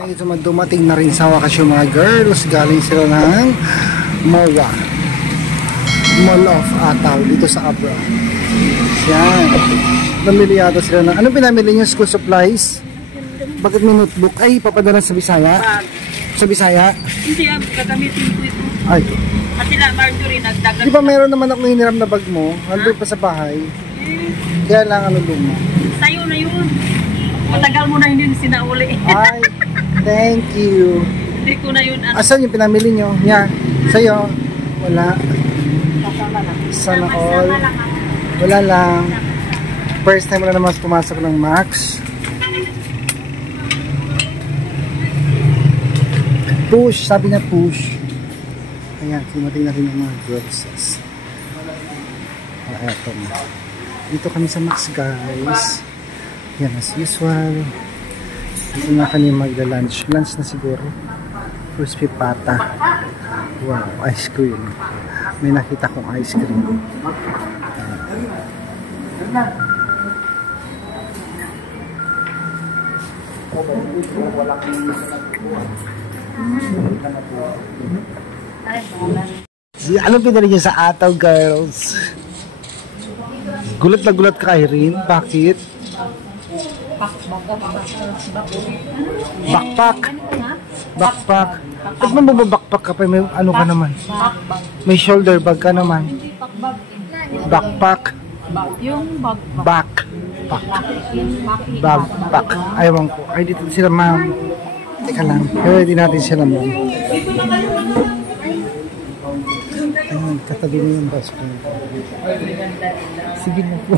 Ay, dumating na rin sa wakas yung mga girls. Galing sila ng MOA, Mall of Ataw, dito sa Abra. Yan. Namili yata sila ng... Anong pinamili nyo? School supplies? Bakit may notebook? Ay, papadala sa Bisaya? Sa Bisaya? Hindi, gagamitin ko ito. Ay. At sila Marjorie, nagdagan. Di ba meron naman ako hiniram na bag mo? Nandun pa sa bahay. Kaya lang ano luma. Sa'yo na yun. Matagal mo na hindi sinauli. Ay, thank you. Hindi ko na yun. Asan yung pinamili nyo? Yan. Sa'yo? Wala. Sana all. Wala lang. First time na naman pumasok ng Max. Push. Sabi niya push. Ayan. Sumating na rin yung mga groceries. Eto na. Dito kami sa Max, guys. Yan, as usual. Dito na kami magla-lunch. Lunch na siguro. Crispy pata. Wow, ice cream. May nakita kong ice cream. Anong pinali niya sa Ataw, girls? Gulat na gulat ka, Irene. Bakit? Backpack. Backpack. Ba't mo backpack ka pa? May ano ka naman? May shoulder bag ka naman. Backpack. Yung Backpack. Backpack. Ayaw ko. Ay, dito sila, ma'am. Teka lang. Ready natin sila, ma'am. Ayun, katabi mo yung bus ko. Sige na po.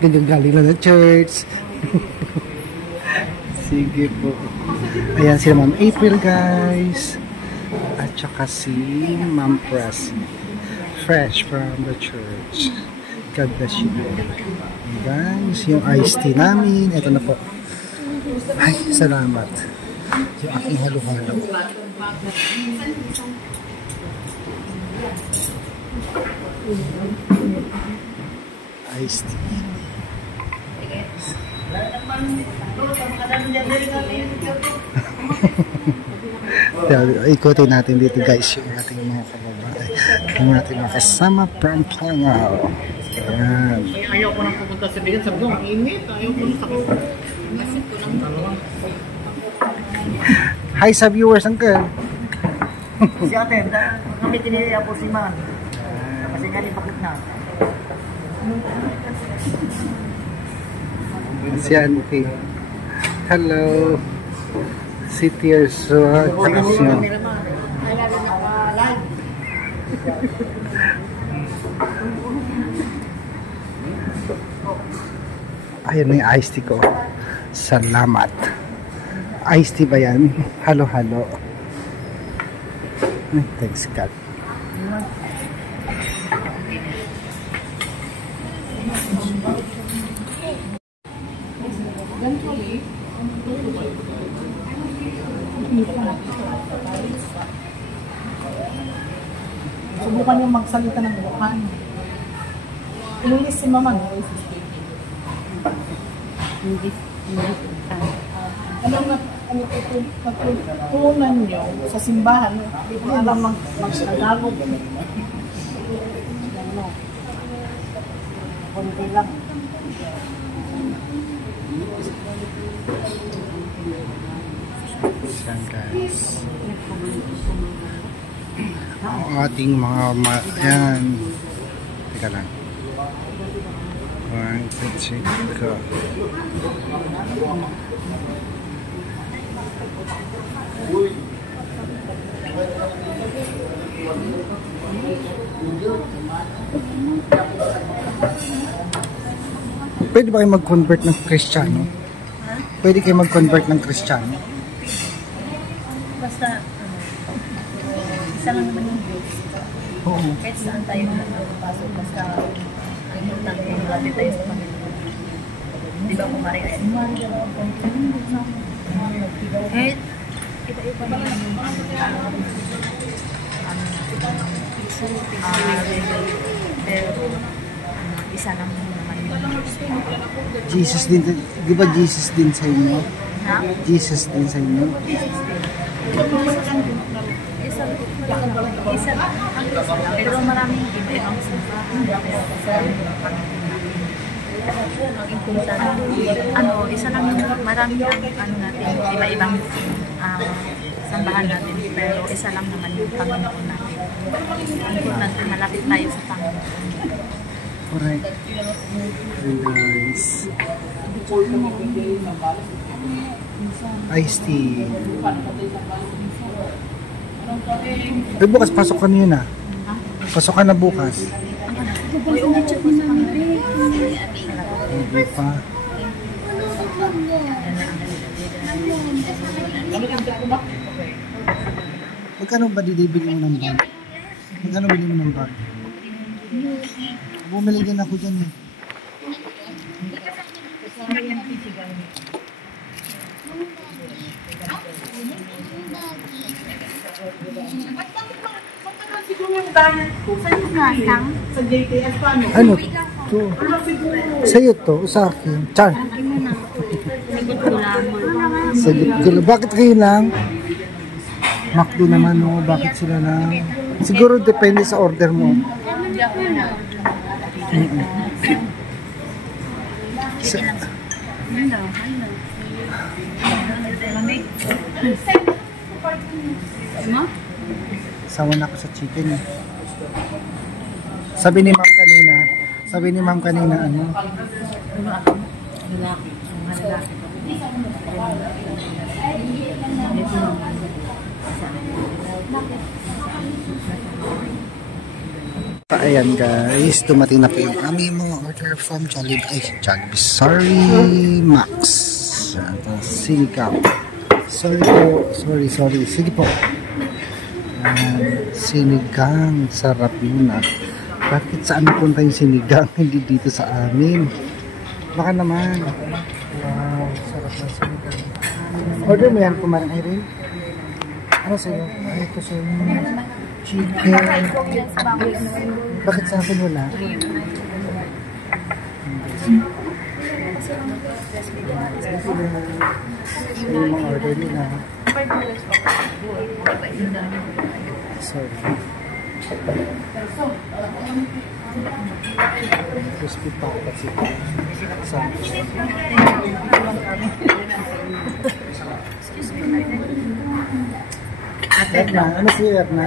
Ganyan galing na ng church. Sige po. Ayan sila Ma'am April, guys. At saka si Ma'am Press. Fresh from the church. God bless you. Guys, yung iced tea namin. Ito na po. Ay, salamat. Yung aking halo-halo. Iced tea. Ikutin natin dito, guys, yung ating mga kababae, yung ating mga kasama from Pangaw. Ayan. Ayaw ko nang pupunta sa Bigan. Sabi ko, ang init. Ayaw ko nang sakit. Nasip ko ng dalawa. Hi sa viewers, uncle. Si ate, kami tiniliya po si Man. Kasi nga ni bakit na. Si Auntie. Hello. Si Tirso. Ayan na yung iced tea ko. Salamat. Iced tea ba yan? Halo-halo. Thanks God. Subukan niyo magsalita ng Bulacan. English si Mama. English. Ano tutunan niyo sa simbahan? Hindi ko alam mag-Tagalog. Kunti lang. Yan, guys. Ang ating mga yan. Teka lang. 1, 2, 3, go. Pwede ba kayo mag-convert ng Kristiyano? Pwede kayo mag-convert ng Kristiyano? Basta, isa lang naman yung Diyos. Oo. Kahit saan tayo napasok, basta ang importante yung malapit tayo sa Panginoon. Di ba kung Maria ay kahit iba-iba na yung pero isa lang naman yung Jesus din, di ba Jesus din sa inyo? ha? Jesus din sa inyo? Isa lang. Pero maraming iba-ibang simbahan. Isa lang yung maraming ang natin, iba-ibang sambahan natin, pero isa lang naman yung Panginoon natin. Ang importante, malapit tayo sa Panginoon. Correct. Nice. Iced tea. Ay, bukas pasok ka na yun ah. Pasok ka na bukas. Hindi pa. Magkano ba bibili mo ng bag? Magkano bili mo ng bag? Bumili din ako dyan eh. Sa JTS paano? Ano to? Sa'yo to? Sa akin? Char. Sagot ko lang. Bakit kayo lang? McDo naman no? Bakit sila lang? Siguro depende sa order mo. Sawa na ako sa chicken eh. Sabi ni ma'am kanina ano? Ayan guys, dumating na po yung aming mga order from Jollibee. Ay, Jollibee. Sorry, Max. Sinigang. Sorry po. Sorry. Sige po. Sinigang. Sarap yun ah. Bakit saan napunta yung sinigang? Hindi dito sa amin. Baka naman. Wow, sarap na sinigang. Order mo yan, kumain Irene? Ano sa'yo? Ay, ito sa'yo. Chicken. Bakit sa akin wala? Yung mga order nila. Sorry. Crispy pakat sila. Erna, ano si Erna?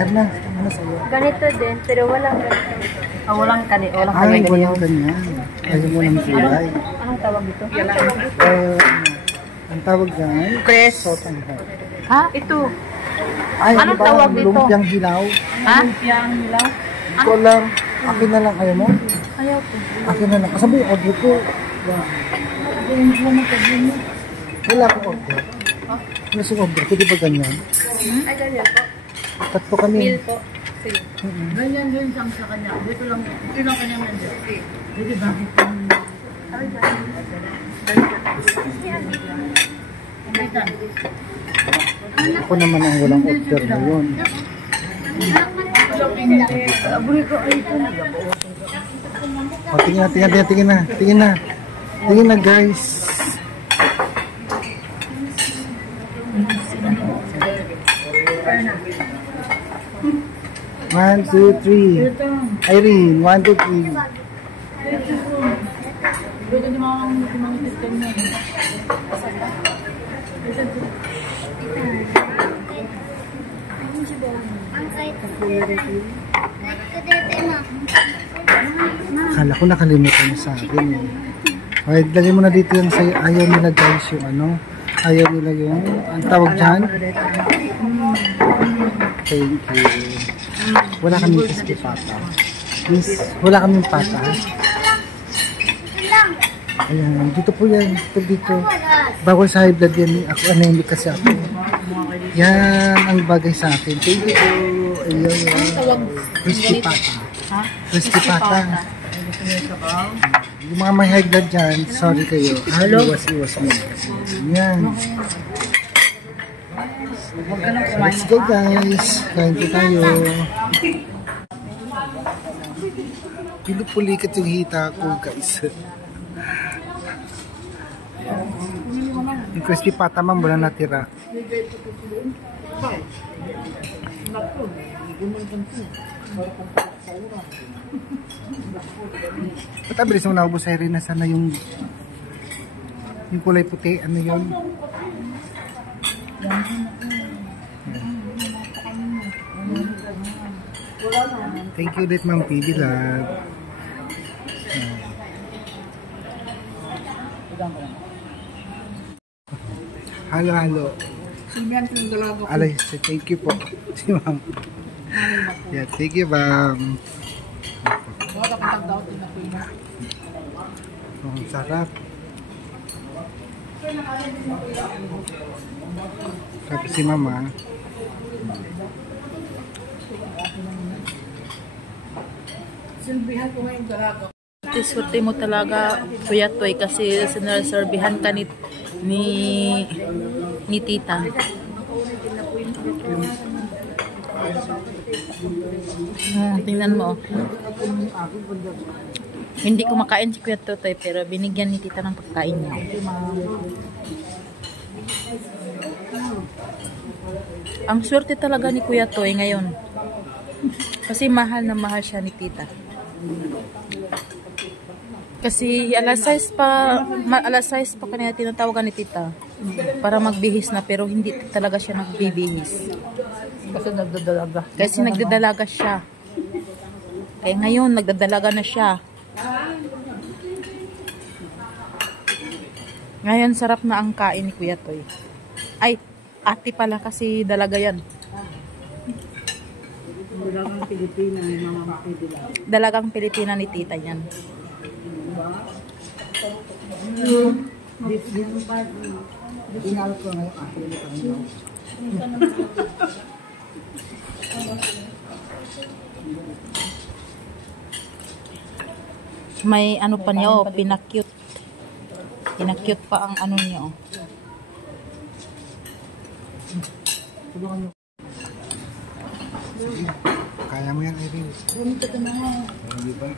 Erna, ano sa'yo? Ganito din, pero walang ganito. Walang Ay, walang ganyan. Ayaw mo ng kulay. Anong tawag dito? Ang tawag dyan? Press. Sotanghon. Ha? Ito. Ay, Anong tawag dito? Lumpiang hilaw. Ha? Lumpiang hilaw? Ikaw lang. Akin na lang. Ayaw mo? Ayaw ko. Akin na lang. Kasabi yung order ko. Wala akong order. Ano yung order ko? Di ba ganyan? Ay, ganyan po. Tatlo kami. Meal po. Sige. Ganyan din sa kanya. Dito lang kanya nandiyan. Dito bakit? Ako naman ang walang order ngayon. O, tingin na. Tingin na guys. One, two, three. Irene, 1, 2, 3. Pwede di mga system na yun. Akala ko nakalimutan mo sa akin eh. Okay, lagay mo na dito yung sa'yo. Ayaw nila guys yung ano. Ayaw nila yung, ang tawag dyan? Thank you. Wala kaming crispy pata. Please, wala kaming pata. Ayan, dito po yan. Dito. Bawal sa high blood yan. Ako anemic kasi ako. Yan ang bagay sa akin. Thank you. Ayan. Crispy pata. Crispy pata. Yung mga may high blood dyan, sorry kayo. Iwas mo. Yan. Let's go guys. Kain po tayo. Pinupulikat yung hita ko, guys. Yung crispy pata ma'am, wala natira. Ba't bilis mo naubos ay rin na sana yung kulay puti, ano yun? Thank you ulit Ma'am PB Love. Halo, halo. Silbihan ko yung dalaga ko. Alay, thank you po. Si Ma'am. Yeah, thank you Ma'am. Wala ka tagdaw din ako yun. Ang sarap. Sarap si Mama. Silbihan ko nga yung dalaga. Swerte mo talaga, Kuya Toy, kasi sinaserbihan ka ni tita. Tingnan mo. Hindi kumakain si Kuya Toy, pero binigyan ni tita ng pagkain niya. Ang swerte talaga ni Kuya Toy ngayon. Kasi mahal na mahal siya ni tita. Kasi alas 6 pa kanina tinatawagan ni tita para magbihis na, pero hindi talaga siya nagbibihis. Kasi nagdadalaga. Kasi nagdadalaga siya. Kaya ngayon nagdadalaga na siya. Ngayon sarap na ang kain ni Kuya Toy. Ay, ate pala kasi dalaga yan. Dalagang Pilipina ni Mama Pilipina. Dalagang Pilipina ni tita yan. Inalok ko ngayon akin ni Panginoon. May ano pa niya, oh, pinakyut. Pinakyut pa ang ano niya, oh. Sige, kaya mo yan, Irene. Hindi ba?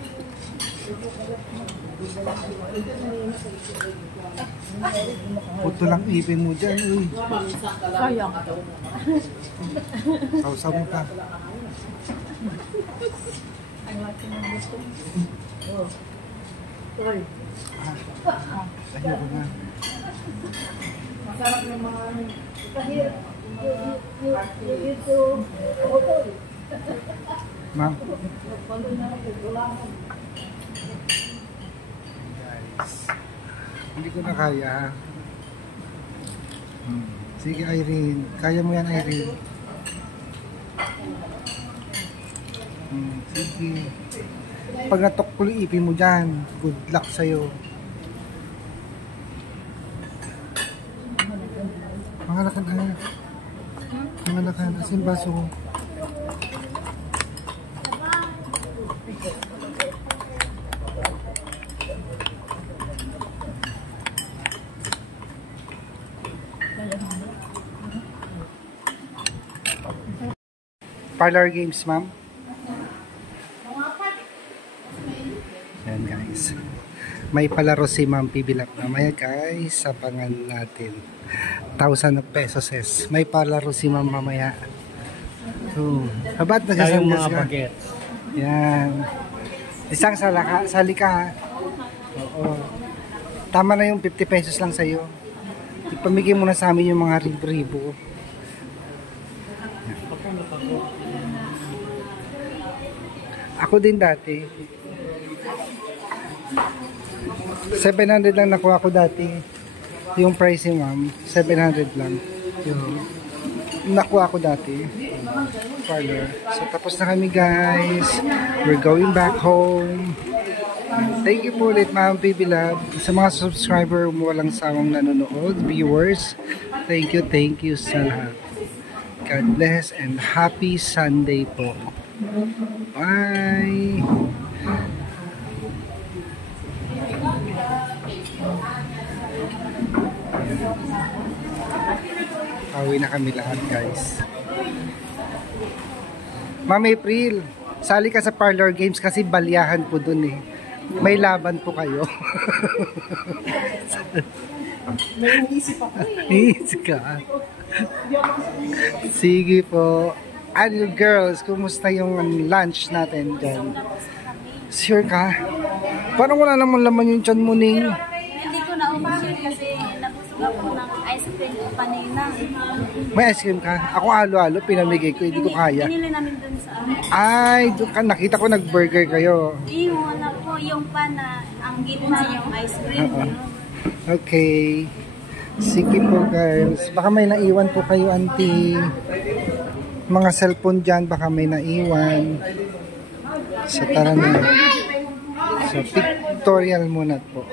Puto lang ipin mo dyan, uy. Sayang. Sausaw mo pa. Ayoko na. Masarap yung mga Ma'am. Guys. Hindi ko na kaya. Sige Irene. Kaya mo yan Irene. Sige. Pag natuklo ipin mo dyan. Good luck sa'yo. Mangalakan na. Mangalakan. Asin baso. Parlor games, ma'am. Ayan guys. May palaro si Ma'am PB Love mamaya guys. Abangan natin. 1,000 pesos es. May palaro si Ma'am mamaya. So, ba't nagsasandas ka? Yan. Isang salika. Oo. Tama na yung 50 pesos lang sa'yo. Ipamigay mo na sa amin yung mga ribo-ribo. Ako din dati. 700 lang nakuha ko dati. Yung pricing ma'am, 700 lang. Yung nakuha ko dati. Parlor. So tapos na kami guys. We're going back home. Thank you po ulit Ma'am PB Love. Sa mga subscriber mo walang sawang nanonood, viewers. Thank you sa lahat. God bless and happy Sunday po. Bye! Pauwi na kami lahat guys. Ma'am April, Sali ka sa parlor games kasi balyahan po dun eh. May laban po kayo. Naiisip ako eh. Easy ka. Sige po. Ano girls, kumusta yung lunch natin dyan? Sure ka? Parang wala naman laman yung tiyan mo, Ning. Hindi ko na-option kasi nabusog ako ng ice cream ko kanina. May ice cream ka? Ako alo-alo, pinamigay ko, hindi ko kaya. Pinili namin dun sa Ay, doon ka, nakita ko nag-burger kayo. Yung na po, yung pan na ang gitna yung ice cream. Oo. Okay. Sige po guys. Baka may naiwan po kayo, auntie. Mga cellphone dyan, baka may naiwan. So tara na. So pictorial muna po.